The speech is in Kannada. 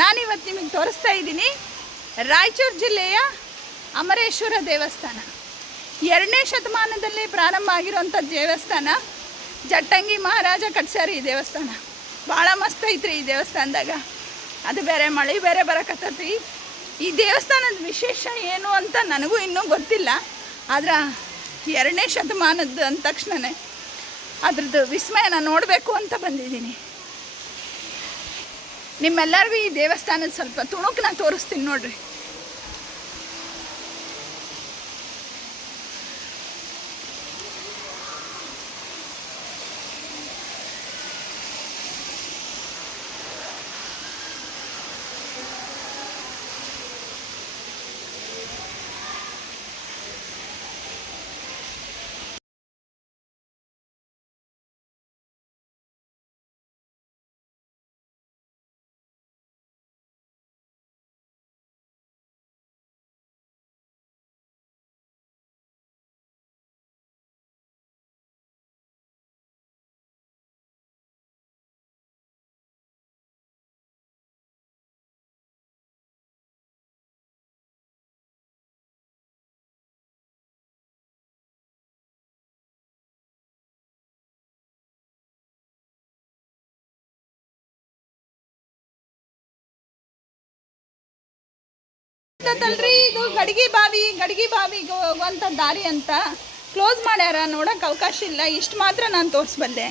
ನಾನಿವತ್ತು ನಿಮಗೆ ತೋರಿಸ್ತಾ ಇದ್ದೀನಿ ರಾಯಚೂರು ಜಿಲ್ಲೆಯ ಅಮರೇಶ್ವರ ದೇವಸ್ಥಾನ. 2ನೇ ಶತಮಾನದಲ್ಲಿ ಪ್ರಾರಂಭ ಆಗಿರುವಂಥ ದೇವಸ್ಥಾನ. ಜಟ್ಟಂಗಿ ಮಹಾರಾಜ ಕಟ್ಸ್ಯಾರ ಈ ದೇವಸ್ಥಾನ. ಭಾಳ ಮಸ್ತ್ ಐತ್ರಿ ಈ ದೇವಸ್ಥಾನದಾಗ. ಅದು ಬೇರೆ ಮಳೆ ಬೇರೆ ಬರಕತ್ತೈತಿ. ಈ ದೇವಸ್ಥಾನದ ವಿಶೇಷ ಏನು ಅಂತ ನನಗೂ ಇನ್ನೂ ಗೊತ್ತಿಲ್ಲ. ಆದ್ರೆ 2ನೇ ಶತಮಾನದ್ದು ಅಂದ ತಕ್ಷಣವೇ ಅದ್ರದ್ದು ವಿಸ್ಮಯನ ನೋಡಬೇಕು ಅಂತ ಬಂದಿದ್ದೀನಿ. ನಿಮ್ಮೆಲ್ಲರಿಗೂ ಈ ದೇವಸ್ಥಾನದ ಸ್ವಲ್ಪ ತುಣುಕನ್ನ ತೋರಿಸ್ತೀನಿ ನೋಡ್ರಿ. ಇದು ಗಡಿಗೆ ಬಾವಿಗೆ ಹೋಗುವಂಥ ದಾರಿ ಅಂತ ಕ್ಲೋಸ್ ಮಾಡ್ಯಾರ. ನೋಡೋಕೆ ಅವಕಾಶ ಇಲ್ಲ. ಇಷ್ಟು ಮಾತ್ರ ನಾನು ತೋರಿಸ್ಬಲ್ಲೆ.